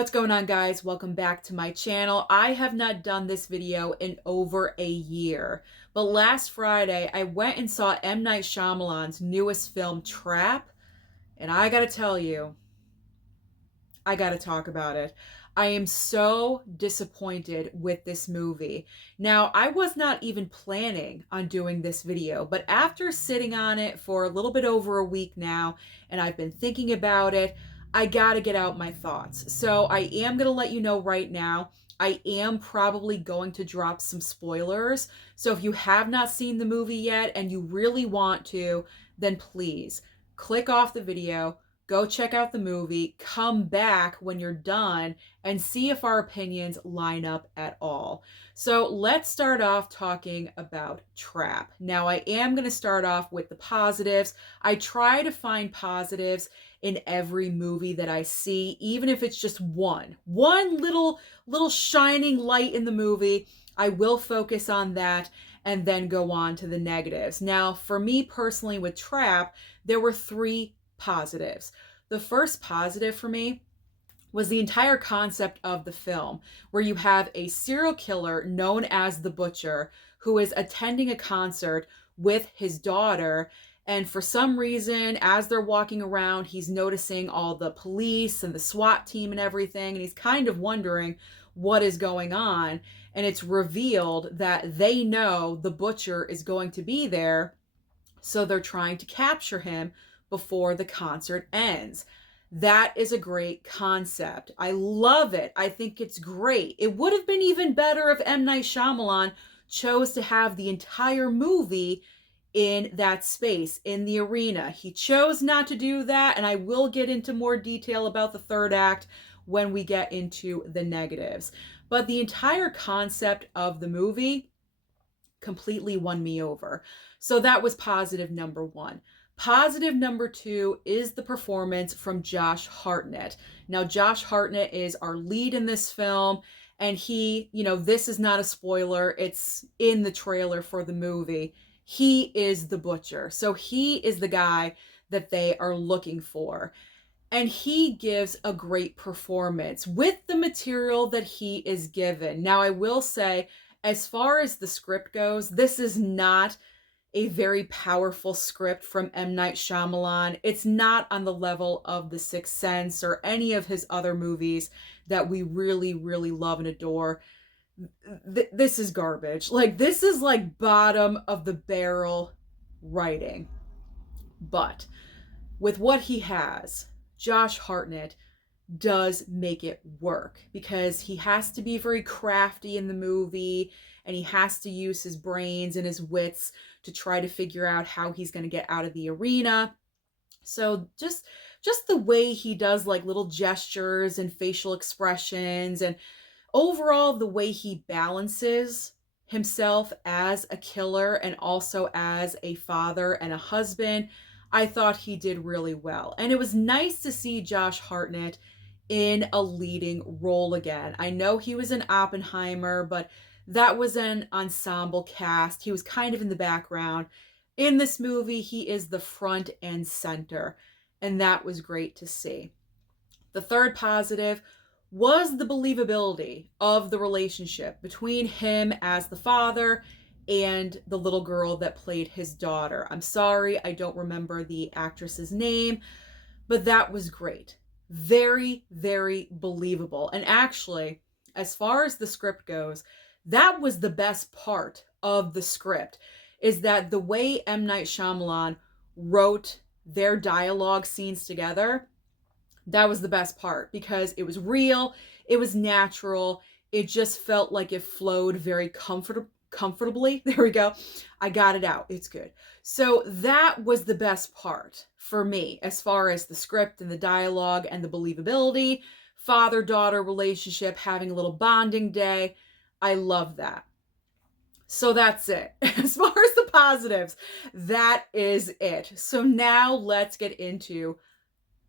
What's going on, guys? Welcome back to my channel. I have not done this video in over a year, but last Friday I went and saw M. Night Shyamalan's newest film, Trap, and I gotta tell you, I gotta talk about it. I am so disappointed with this movie. Now, I was not even planning on doing this video, but after sitting on it for a little bit over a week now, and I've been thinking about it, I gotta get out my thoughts. So I am gonna let you know right now, I am probably going to drop some spoilers. So if you have not seen the movie yet and you really want to, then please click off the video, go check out the movie, come back when you're done, and see if our opinions line up at all. So let's start off talking about Trap. Now, I am going to start off with the positives. I try to find positives in every movie that I see, even if it's just one little shining light in the movie. I will focus on that and then go on to the negatives. Now, for me personally with Trap, there were three positives. The first positive for me was the entire concept of the film, where you have a serial killer known as the Butcher who is attending a concert with his daughter. And for some reason, as they're walking around, he's noticing all the police and the SWAT team and everything. And he's kind of wondering what is going on. And it's revealed that they know the Butcher is going to be there. So they're trying to capture him before the concert ends. That is a great concept. I love it. I think it's great. It would have been even better if M. Night Shyamalan chose to have the entire movie in that space, in the arena. He chose not to do that, and I will get into more detail about the third act when we get into the negatives. But the entire concept of the movie completely won me over. So that was positive number one. Positive number two is the performance from Josh Hartnett. Now, Josh Hartnett is our lead in this film, and he, this is not a spoiler, it's in the trailer for the movie. He is the Butcher. So he is the guy that they are looking for. And he gives a great performance with the material that he is given. Now, I will say, as far as the script goes, this is not a very powerful script from M. Night Shyamalan. It's not on the level of The Sixth Sense or any of his other movies that we really, really love and adore. This is garbage. This is like bottom of the barrel writing. But with what he has, Josh Hartnett does make it work because he has to be very crafty in the movie and he has to use his brains and his wits to try to figure out how he's going to get out of the arena. So just the way he does little gestures and facial expressions, and overall the way he balances himself as a killer and also as a father and a husband, I thought he did really well. And it was nice to see Josh Hartnett in a leading role again. I know he was in Oppenheimer, but that was an ensemble cast. He was kind of in the background. In this movie, he is the front and center, and that was great to see. The third positive was the believability of the relationship between him as the father and the little girl that played his daughter. I'm sorry, I don't remember the actress's name, but that was great. Very, very believable. And actually, as far as the script goes, that was the best part of the script, is that the way M. Night Shyamalan wrote their dialogue scenes together, that was the best part because it was real, it was natural, it just felt like it flowed very comfortably. There we go. I got it out. It's good. So that was the best part for me as far as the script and the dialogue and the believability, father-daughter relationship, having a little bonding day. I love that. So that's it. As far as the positives, that is it. So now let's get into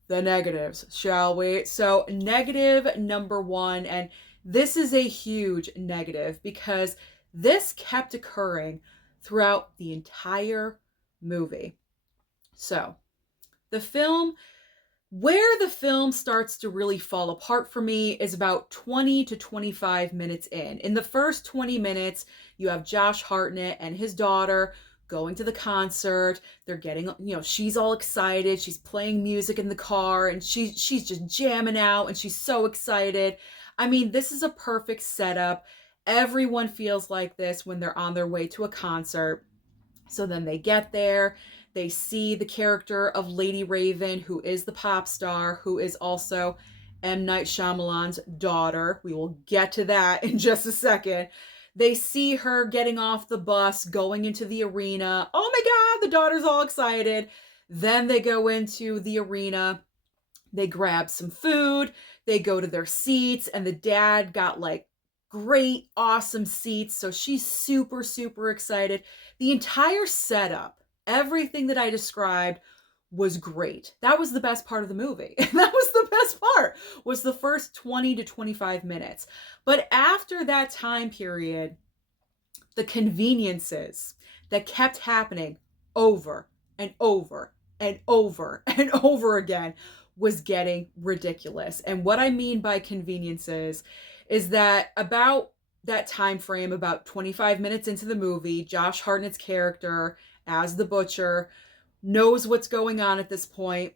the negatives, shall we? So negative number one, and this is a huge negative because this kept occurring throughout the entire movie. So the film Where the film starts to really fall apart for me is about 20 to 25 minutes in. In the first 20 minutes, you have Josh Hartnett and his daughter going to the concert. They're getting, she's all excited. She's playing music in the car and she's just jamming out and she's so excited. I mean, this is a perfect setup. Everyone feels like this when they're on their way to a concert. So then they get there, they see the character of Lady Raven, who is the pop star, who is also M. Night Shyamalan's daughter. We will get to that in just a second. They see her getting off the bus, going into the arena. Oh my God, the daughter's all excited. Then they go into the arena. They grab some food, they go to their seats, and the dad got like great, awesome seats. So she's super, super excited. The entire setup, everything that I described was great. That was the best part of the movie. That was the best part, was the first 20 to 25 minutes. But after that time period, the conveniences that kept happening over and over and over and over again was getting ridiculous. And what I mean by conveniences is that about that time frame, about 25 minutes into the movie, Josh Hartnett's character as the butcher knows what's going on at this point.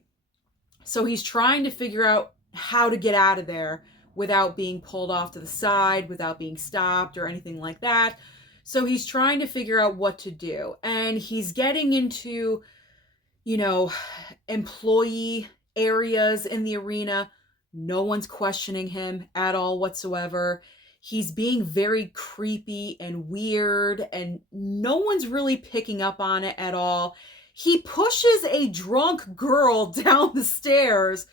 So he's trying to figure out how to get out of there without being pulled off to the side, without being stopped or anything like that. So he's trying to figure out what to do. And he's getting into, employee areas in the arena. No one's questioning him at all whatsoever. He's being very creepy and weird, and no one's really picking up on it at all. He pushes a drunk girl down the stairs.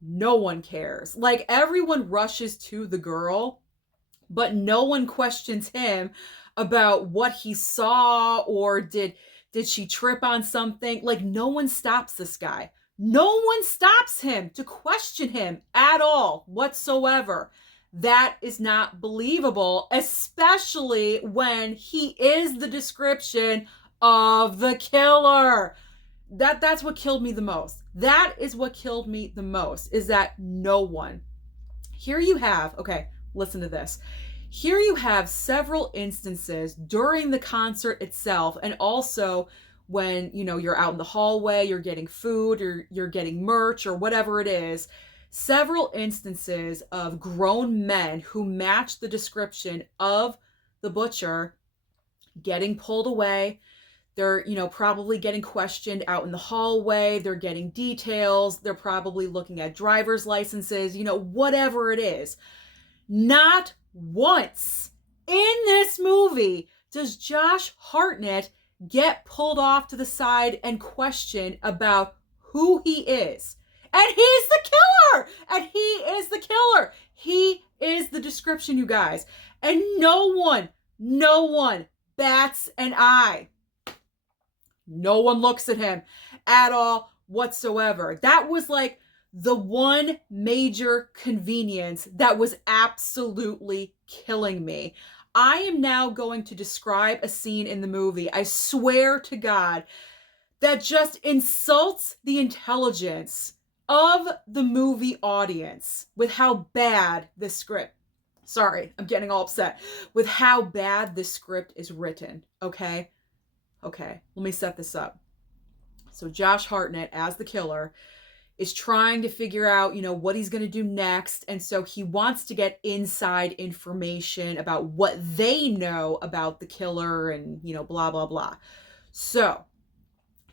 No one cares. Like, everyone rushes to the girl, but no one questions him about what he saw, or did she trip on something. Like, no one stops this guy. No one stops him to question him at all whatsoever. That is not believable, especially when he is the description of the killer. That's what killed me the most. That is what killed me the most, is that no one. Here you have, okay, listen to this. Here you have several instances during the concert itself, and also when, you're out in the hallway, you're getting food, or you're getting merch, or whatever it is, several instances of grown men who match the description of the butcher getting pulled away. They're, probably getting questioned out in the hallway. They're getting details. They're probably looking at driver's licenses, whatever it is. Not once in this movie does Josh Hartnett get pulled off to the side and questioned about who he is. And he's the killer! And he is the killer! He is the description, you guys. And no one bats an eye. No one looks at him at all whatsoever. That was like the one major convenience that was absolutely killing me. I am now going to describe a scene in the movie, I swear to God, that just insults the intelligence of the movie audience with how bad this script, sorry, I'm getting all upset, with how bad this script is written, okay? Okay, let me set this up. So Josh Hartnett, as the killer, is trying to figure out, what he's going to do next. And so he wants to get inside information about what they know about the killer and, blah, blah, blah. So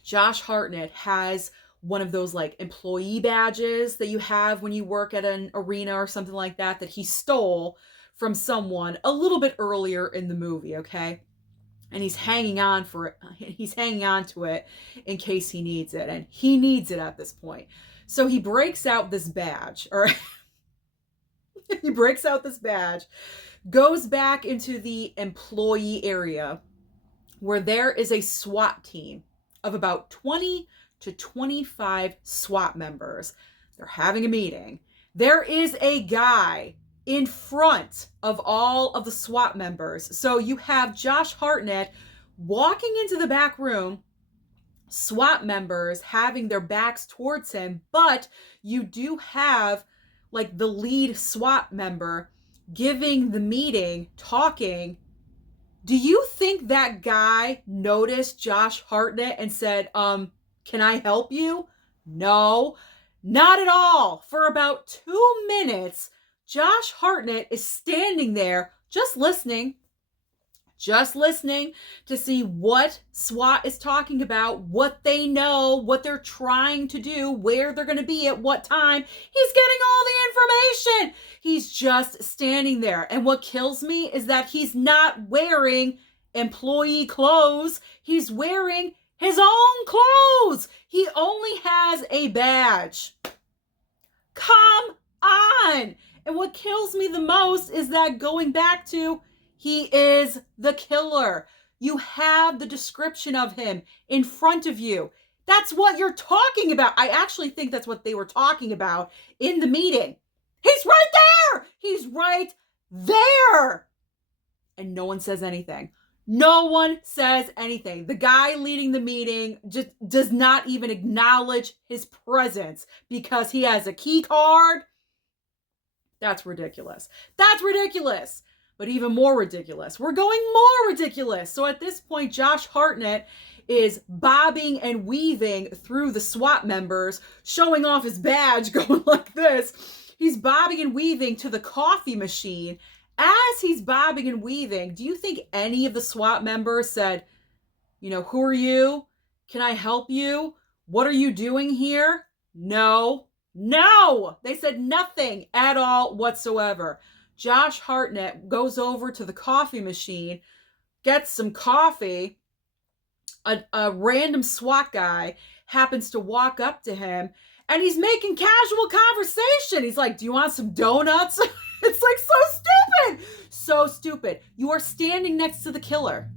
Josh Hartnett has one of those like employee badges that you have when you work at an arena or something like that he stole from someone a little bit earlier in the movie, okay? And he's hanging on to it in case he needs it. And he needs it at this point. So he breaks out this badge, or he breaks out this badge, goes back into the employee area where there is a SWAT team of about 20 to 25 SWAT members. They're having a meeting. There is a guy in front of all of the SWAT members. So you have Josh Hartnett walking into the back room, SWAT members having their backs towards him, but you do have like the lead SWAT member giving the meeting, talking. Do you think that guy noticed Josh Hartnett and said, can I help you? No, not at all. For about 2 minutes, Josh Hartnett is standing there just listening to see what SWAT is talking about, what they know, what they're trying to do, where they're going to be at what time. He's getting all the information. He's just standing there. And what kills me is that he's not wearing employee clothes. He's wearing his own clothes. He only has a badge. Come on. And what kills me the most is that going back to, he is the killer. You have the description of him in front of you. That's what you're talking about. I actually think that's what they were talking about in the meeting. He's right there. He's right there. And no one says anything. No one says anything. The guy leading the meeting just does not even acknowledge his presence because he has a key card. That's ridiculous. That's ridiculous. But even more ridiculous, we're going more ridiculous. So at this point, Josh Hartnett is bobbing and weaving through the SWAT members, showing off his badge, going like this. He's bobbing and weaving to the coffee machine. As he's bobbing and weaving, do you think any of the SWAT members said, who are you? Can I help you? What are you doing here? No. They said nothing at all whatsoever. Josh Hartnett goes over to the coffee machine, gets some coffee. A random SWAT guy happens to walk up to him, and he's making casual conversation. He's like, do you want some donuts? It's like so stupid. So stupid. You are standing next to the killer.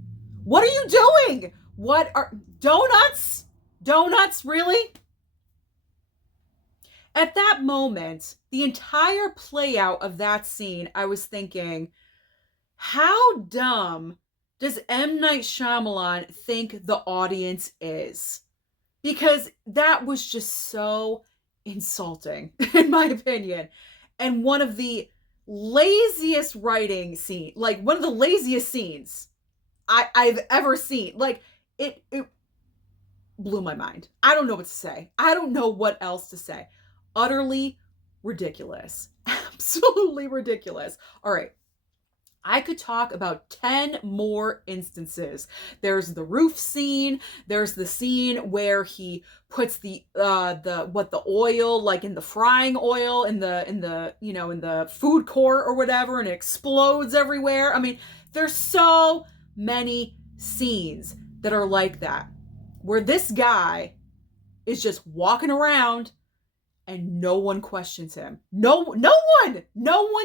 What are you doing? What are donuts? Donuts, really? At that moment, the entire play out of that scene, I was thinking, how dumb does M. Night Shyamalan think the audience is? Because that was just so insulting, in my opinion. And one of the laziest writing scene, like one of the laziest scenes I've ever seen. Like it blew my mind. I don't know what to say. I don't know what else to say. Utterly ridiculous. Absolutely ridiculous. All right. I could talk about 10 more instances. There's the roof scene. There's the scene where he puts the oil, like in the frying oil in the food court or whatever, and it explodes everywhere. I mean, there's so many scenes that are like that, where this guy is just walking around and no one questions him. No one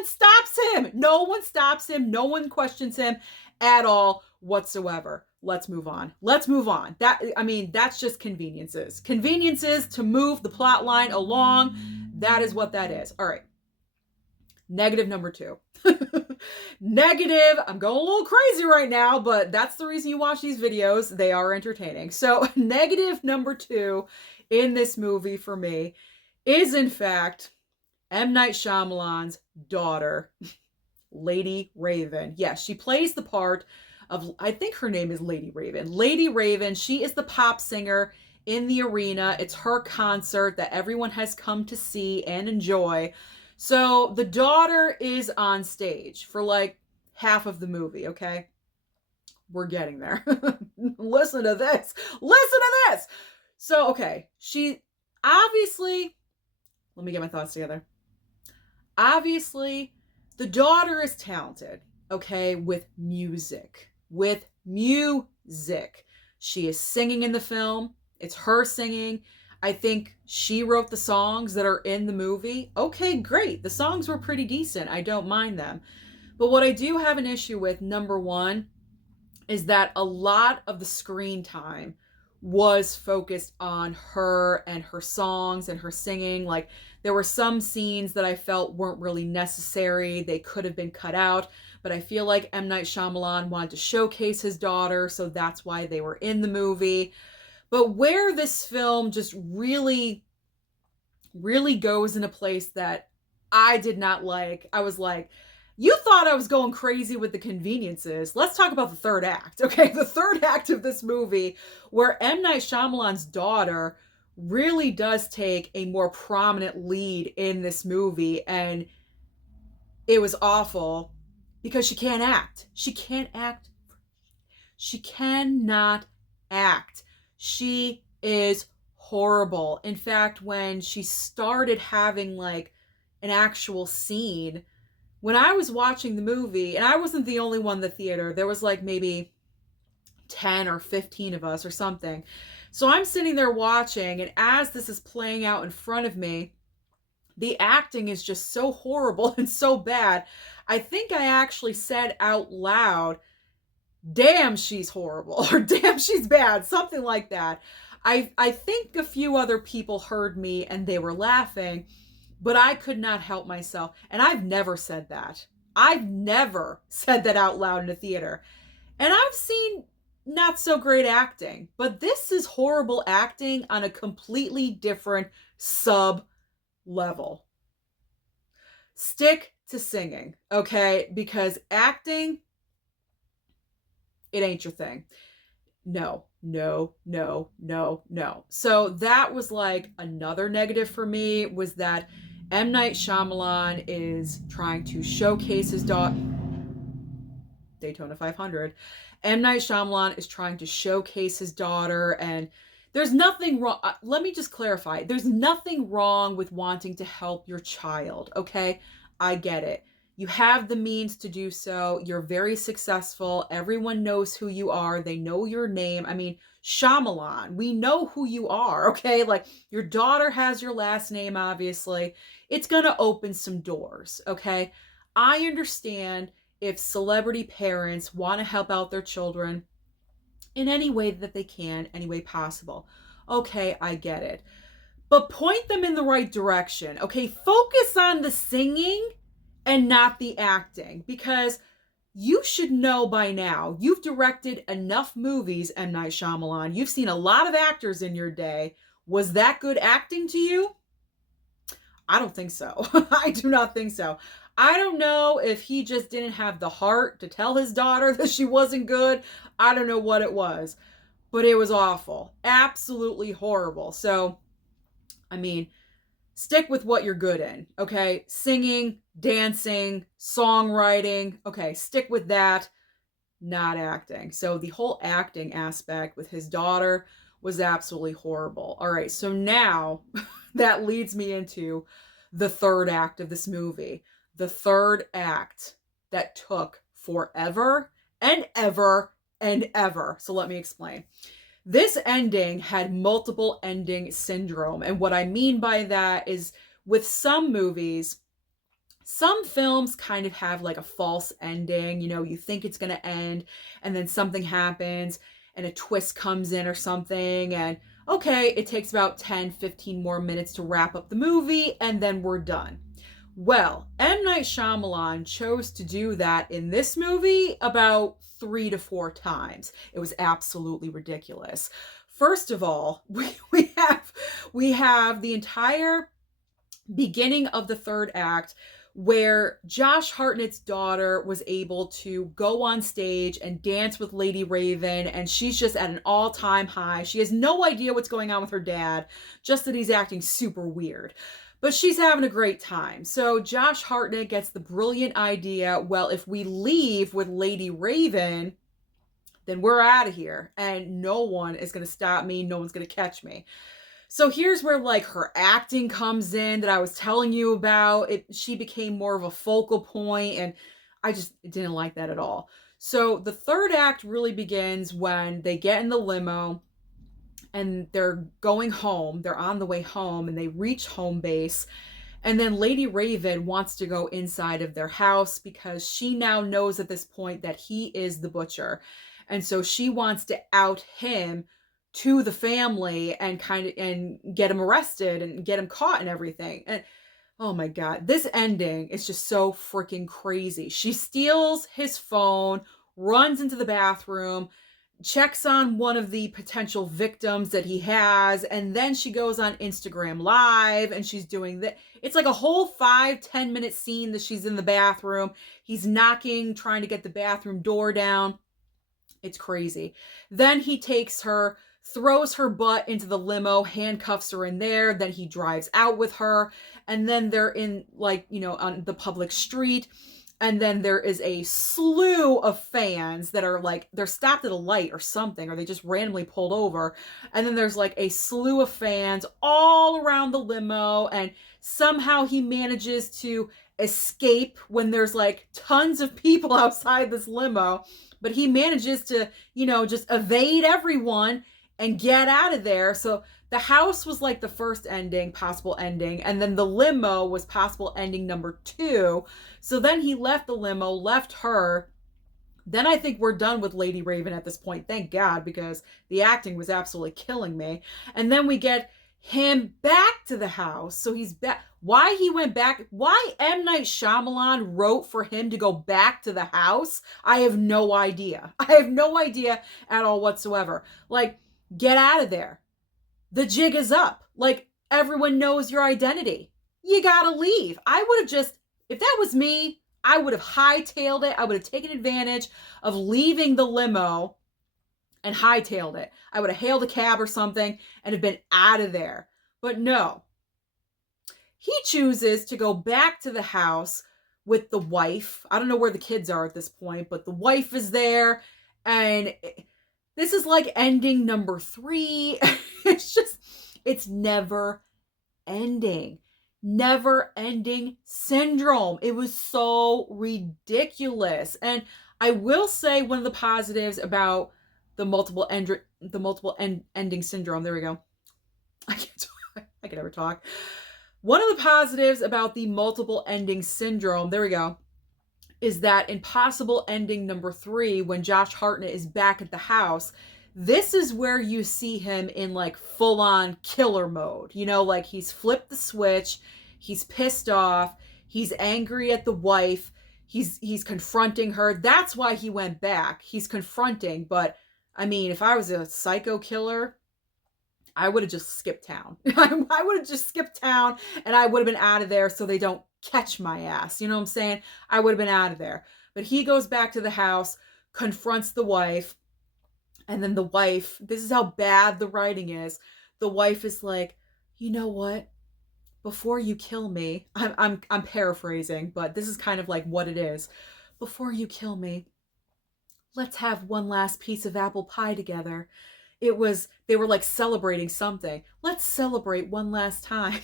stops him. No one stops him. No one questions him at all whatsoever. Let's move on. That's just conveniences. Conveniences to move the plot line along. That is what that is. All right. Negative number 2. Negative. I'm going a little crazy right now, but that's the reason you watch these videos. They are entertaining. So negative number 2 in this movie for me is in fact M. Night Shyamalan's daughter, Lady Raven. Yes, she plays the part of, I think her name is Lady Raven. Lady Raven, she is the pop singer in the arena. It's her concert that everyone has come to see and enjoy. So the daughter is on stage for like half of the movie, okay? We're getting there. Listen to this. So, okay, she obviously, let me get my thoughts together. Obviously, the daughter is talented, okay, with music. She is singing in the film. It's her singing. I think she wrote the songs that are in the movie. Okay, great. The songs were pretty decent. I don't mind them. But what I do have an issue with, number 1, is that a lot of the screen time was focused on her and her songs and her singing. Like, there were some scenes that I felt weren't really necessary. They could have been cut out, but I feel like M. Night Shyamalan wanted to showcase his daughter, so that's why they were in the movie. But where this film just really goes in a place that I did not like, I was like, you thought I was going crazy with the conveniences. Let's talk about the third act. Okay, the third act of this movie, where M. Night Shyamalan's daughter really does take a more prominent lead in this movie. And it was awful because she can't act. She can't act. She cannot act. She is horrible. In fact, when she started having like an actual scene, when I was watching the movie, and I wasn't the only one in the theater, there was like maybe 10 or 15 of us or something. So I'm sitting there watching, and as this is playing out in front of me, the acting is just so horrible and so bad. I think I actually said out loud, damn, she's horrible, or damn, she's bad, something like that. I think a few other people heard me and they were laughing, but I could not help myself. And I've never said that. I've never said that out loud in a theater. And I've seen not so great acting, but this is horrible acting on a completely different sub level. Stick to singing, okay? Because acting, it ain't your thing. No, no, no, no, no. So that was like another negative for me, was that M. Night Shyamalan is trying to showcase his daughter. Daytona 500. M. Night Shyamalan is trying to showcase his daughter, and there's nothing wrong. Let me just clarify. There's nothing wrong with wanting to help your child, okay? I get it. You have the means to do so. You're very successful. Everyone knows who you are. They know your name. I mean, Shyamalan, we know who you are, okay? Like, your daughter has your last name, obviously. It's going to open some doors, okay? I understand if celebrity parents want to help out their children in any way that they can, any way possible. Okay, I get it. But point them in the right direction, okay? Focus on the singing and not the acting, because you should know by now. You've directed enough movies, M. Night Shyamalan. You've seen a lot of actors in your day. Was that good acting to you? I don't think so. I do not think so. I don't know if he just didn't have the heart to tell his daughter that she wasn't good. I don't know what it was, but it was awful. Absolutely horrible. So, I mean, stick with what you're good in, okay? Singing, dancing, songwriting. Okay, stick with that, not acting. So the whole acting aspect with his daughter was absolutely horrible. All right, so now that leads me into the third act of this movie. The third act that took forever and ever and ever. So let me explain. This ending had multiple ending syndrome. And what I mean by that is, with some movies, some films kind of have like a false ending. You know, you think it's going to end and then something happens and a twist comes in or something. And okay, it takes about 10, 15 more minutes to wrap up the movie and then we're done. Well, M. Night Shyamalan chose to do that in this movie about 3 to 4 times. It was absolutely ridiculous. First of all, we have the entire beginning of the third act where Josh Hartnett's daughter was able to go on stage and dance with Lady Raven, and she's just at an all-time high. She has no idea what's going on with her dad, just that he's acting super weird. But she's having a great time. So Josh Hartnett gets the brilliant idea, well, if we leave with Lady Raven, then we're out of here. And no one is going to stop me. No one's going to catch me. So here's where like her acting comes in that I was telling you about. She became more of a focal point, and I just didn't like that at all. So the third act really begins when they get in the limo and they're going home. They're on the way home and they reach home base. And then Lady Raven wants to go inside of their house because she now knows at this point that he is the butcher. And so she wants to out him to the family and kind of and get him arrested and get him caught and everything. And oh my God, this ending is just so freaking crazy. She steals his phone, runs into the bathroom, checks on one of the potential victims that he has, and then she goes on Instagram Live and she's doing that. It's like a whole 5-10 minute scene that she's in the bathroom. He's knocking, trying to get the bathroom door down. It's crazy. Then he takes her, throws her butt into the limo, handcuffs her in there. Then he drives out with her. And then they're in, like, on the public street. And then there is a slew of fans that are like, they're stopped at a light or something, or they just randomly pulled over. And then there's like a slew of fans all around the limo. And somehow he manages to escape when there's like tons of people outside this limo. But he manages to, just evade everyone and get out of there. So the house was like the first ending, possible ending. And then the limo was possible ending number 2. So then he left the limo, left her. Then I think we're done with Lady Raven at this point. Thank God, because the acting was absolutely killing me. And then we get him back to the house. So he's back. Why he went back, why M. Night Shyamalan wrote for him to go back to the house, I have no idea. I have no idea at all whatsoever. Like, get out of there. The jig is up. Like, everyone knows your identity. You gotta leave. I would have just, if that was me, I would have hightailed it. I would have taken advantage of leaving the limo and hightailed it. I would have hailed a cab or something and have been out of there. But no. He chooses to go back to the house with the wife. I don't know where the kids are at this point, but the wife is there. And this is like ending number 3. It's never ending. Never ending syndrome. It was so ridiculous. And I will say one of the positives about the multiple ending syndrome. There we go. I can never talk. One of the positives about the multiple ending syndrome, there we go, is that in possible ending number 3, when Josh Hartnett is back at the house, this is where you see him in like full on killer mode. Like he's flipped the switch. He's pissed off. He's angry at the wife. He's confronting her. That's why he went back. He's confronting. But I mean, if I was a psycho killer, I would have just skipped town. I would have just skipped town and I would have been out of there so they don't catch my ass. You know what I'm saying? I would have been out of there. But he goes back to the house, confronts the wife, and then the wife, this is how bad the writing is. The wife is like, you know what? Before you kill me, I'm paraphrasing, but this is kind of like what it is. Before you kill me, let's have one last piece of apple pie together. They were like celebrating something. Let's celebrate one last time.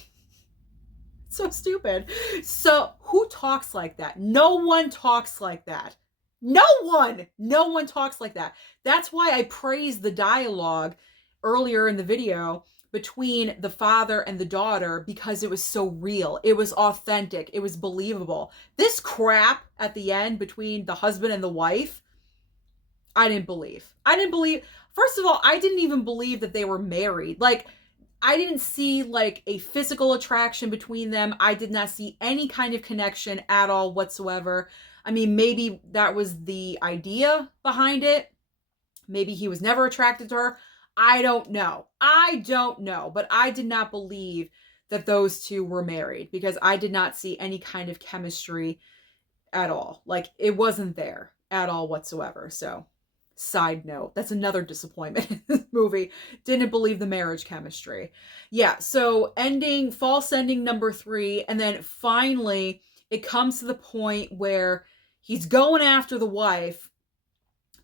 So stupid. So who talks like that? No one talks like that. No one talks like that. That's why I praised the dialogue earlier in the video between the father and the daughter, because it was so real. It was authentic. It was believable. This crap at the end between the husband and the wife, I didn't believe. First of all, I didn't even believe that they were married. Like, I didn't see like a physical attraction between them. I did not see any kind of connection at all whatsoever. I mean, maybe that was the idea behind it. Maybe he was never attracted to her. I don't know. But I did not believe that those two were married because I did not see any kind of chemistry at all. Like, it wasn't there at all whatsoever. So, side note, that's another disappointment in this movie. Didn't believe the marriage chemistry. Yeah, so false ending number 3, and then finally it comes to the point where he's going after the wife,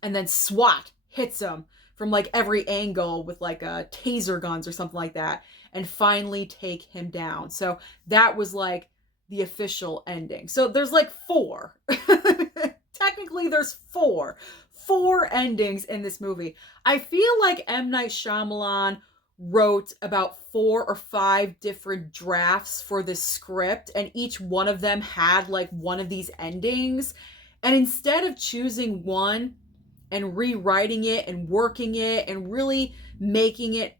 and then SWAT hits him from like every angle with like taser guns or something like that, and finally take him down. So that was like the official ending. So there's like 4. Technically there's 4 endings in this movie. I feel like M. Night Shyamalan wrote about 4 or 5 different drafts for this script, and each one of them had like one of these endings. And instead of choosing one and rewriting it and working it and really making it,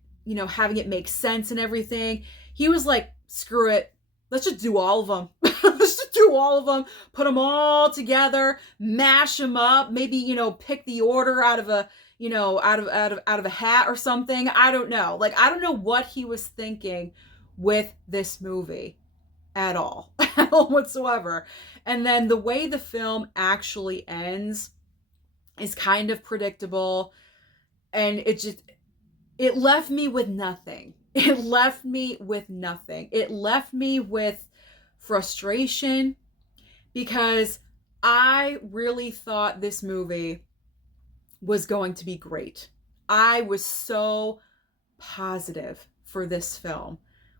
having it make sense and everything, he was like, screw it. Let's just do all of them. Let's just do all of them. Put them all together, mash them up. Maybe, pick the order out of a, out of a hat or something. I don't know. Like, I don't know what he was thinking with this movie at all, at all whatsoever. And then the way the film actually ends is kind of predictable, and it left me with nothing. It left me with nothing. It left me with frustration because I really thought this movie was going to be great. I was so positive for this film.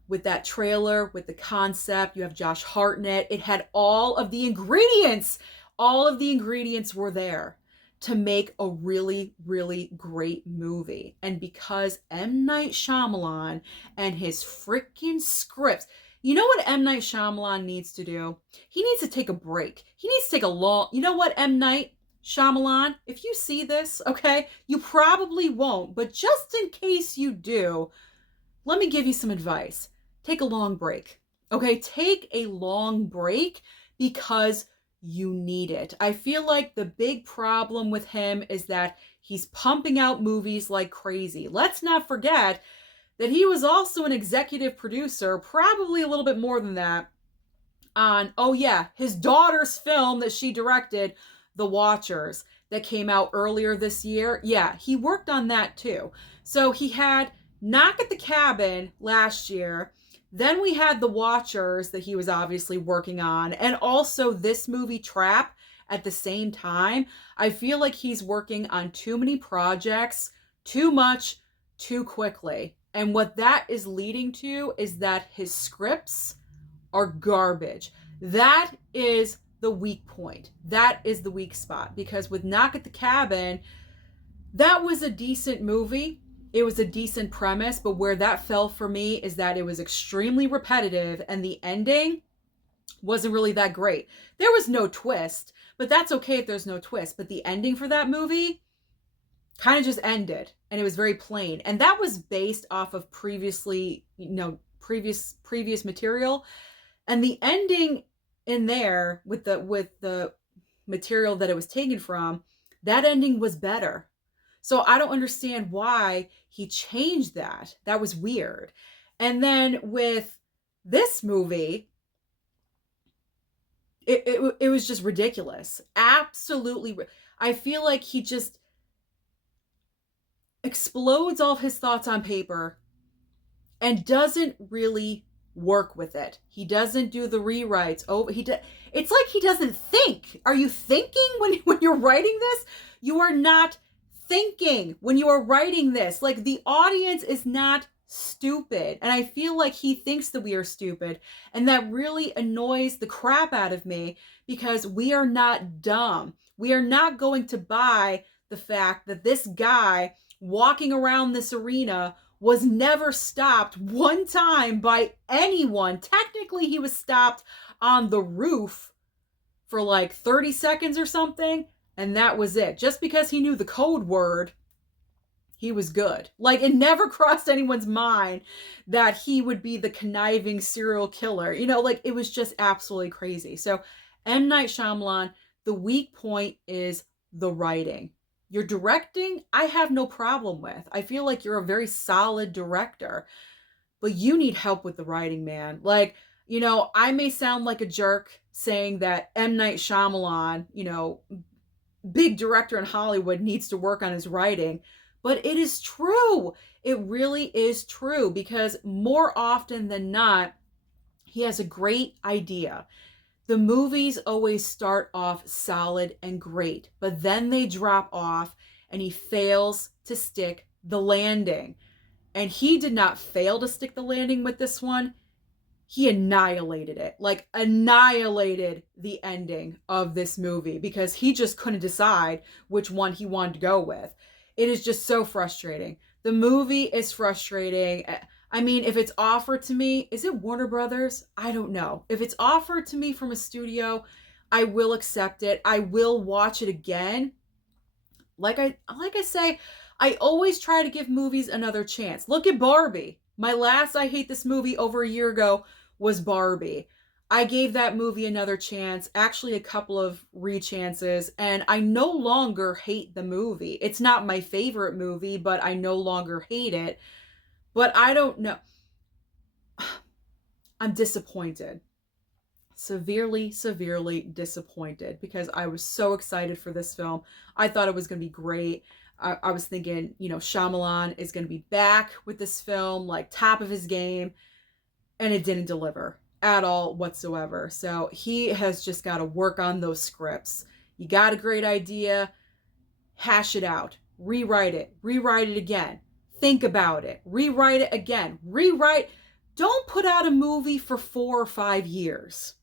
With that trailer, with the concept, you have Josh Hartnett. It had all of the ingredients. All of the ingredients were there to make a really, really great movie. And because M. Night Shyamalan and his freaking scripts, you know what M. Night Shyamalan needs to do? He needs to take a break. He needs to take a long, you know what, M. Night Shyamalan, if you see this, okay, you probably won't, but just in case you do, let me give you some advice. Take a long break, okay? Take a long break because you need it. I feel like the big problem with him is that he's pumping out movies like crazy. Let's not forget that he was also an executive producer, probably a little bit more than that, on, oh yeah, his daughter's film that she directed, The Watchers, that came out earlier this year. Yeah, he worked on that too. So he had Knock at the Cabin last year. Then we had The Watchers that he was obviously working on, and also this movie Trap at the same time. I feel like he's working on too many projects, too much, too quickly. And what that is leading to is that his scripts are garbage. That is the weak point. That is the weak spot. Because with Knock at the Cabin, that was a decent movie. It was a decent premise, but where that fell for me is that it was extremely repetitive and the ending wasn't really that great. There was no twist, but that's okay if there's no twist. But the ending for that movie kind of just ended and it was very plain. And that was based off of previous material. And the ending in there with the material that it was taken from, that ending was better. So I don't understand why he changed that. That was weird. And then with this movie, it was just ridiculous. Absolutely. I feel like he just explodes all of his thoughts on paper and doesn't really work with it. He doesn't do the rewrites. It's like he doesn't think. Are you thinking when you're writing this? You are not thinking when you are writing this. Like, the audience is not stupid. And I feel like he thinks that we are stupid. And that really annoys the crap out of me because we are not dumb. We are not going to buy the fact that this guy walking around this arena was never stopped one time by anyone. Technically, he was stopped on the roof for like 30 seconds or something, and that was it. Just because he knew the code word, he was good. Like, it never crossed anyone's mind that he would be the conniving serial killer. Like, it was just absolutely crazy. So, M. Night Shyamalan, the weak point is the writing. Your directing, I have no problem with. I feel like you're a very solid director, but you need help with the writing, man. Like, I may sound like a jerk saying that M. Night Shyamalan, big director in Hollywood, needs to work on his writing, but it is true. It really is true because more often than not, he has a great idea. The movies always start off solid and great, but then they drop off and he fails to stick the landing. And he did not fail to stick the landing with this one. He annihilated it, like annihilated the ending of this movie because he just couldn't decide which one he wanted to go with. It is just so frustrating. The movie is frustrating. I mean, if it's offered to me, is it Warner Brothers? I don't know. If it's offered to me from a studio, I will accept it. I will watch it again. Like I say, I always try to give movies another chance. Look at Barbie. My last I hate this movie over a year ago was Barbie. I gave that movie another chance, actually a couple of rechances, and I no longer hate the movie. It's not my favorite movie, but I no longer hate it. But I don't know. I'm disappointed. Severely, severely disappointed because I was so excited for this film. I thought it was going to be great. I was thinking, Shyamalan is going to be back with this film, like top of his game, and it didn't deliver at all whatsoever. So he has just got to work on those scripts. You got a great idea, hash it out, rewrite it again, think about it, rewrite it again, rewrite. Don't put out a movie for 4 or 5 years.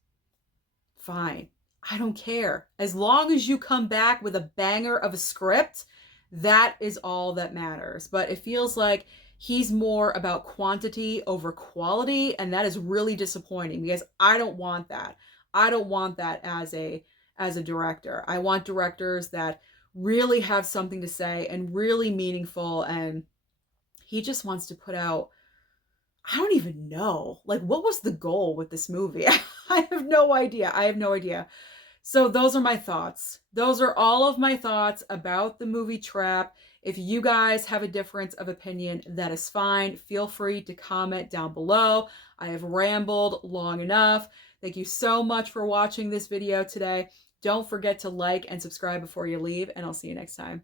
Fine. I don't care. As long as you come back with a banger of a script, that is all that matters. But it feels like he's more about quantity over quality, and that is really disappointing because I don't want that. I don't want that as a director. I want directors that really have something to say and really meaningful, and he just wants to put out, I don't even know. Like, what was the goal with this movie? I have no idea. I have no idea. So those are my thoughts. Those are all of my thoughts about the movie Trap. If you guys have a difference of opinion, that is fine. Feel free to comment down below. I have rambled long enough. Thank you so much for watching this video today. Don't forget to like and subscribe before you leave, and I'll see you next time.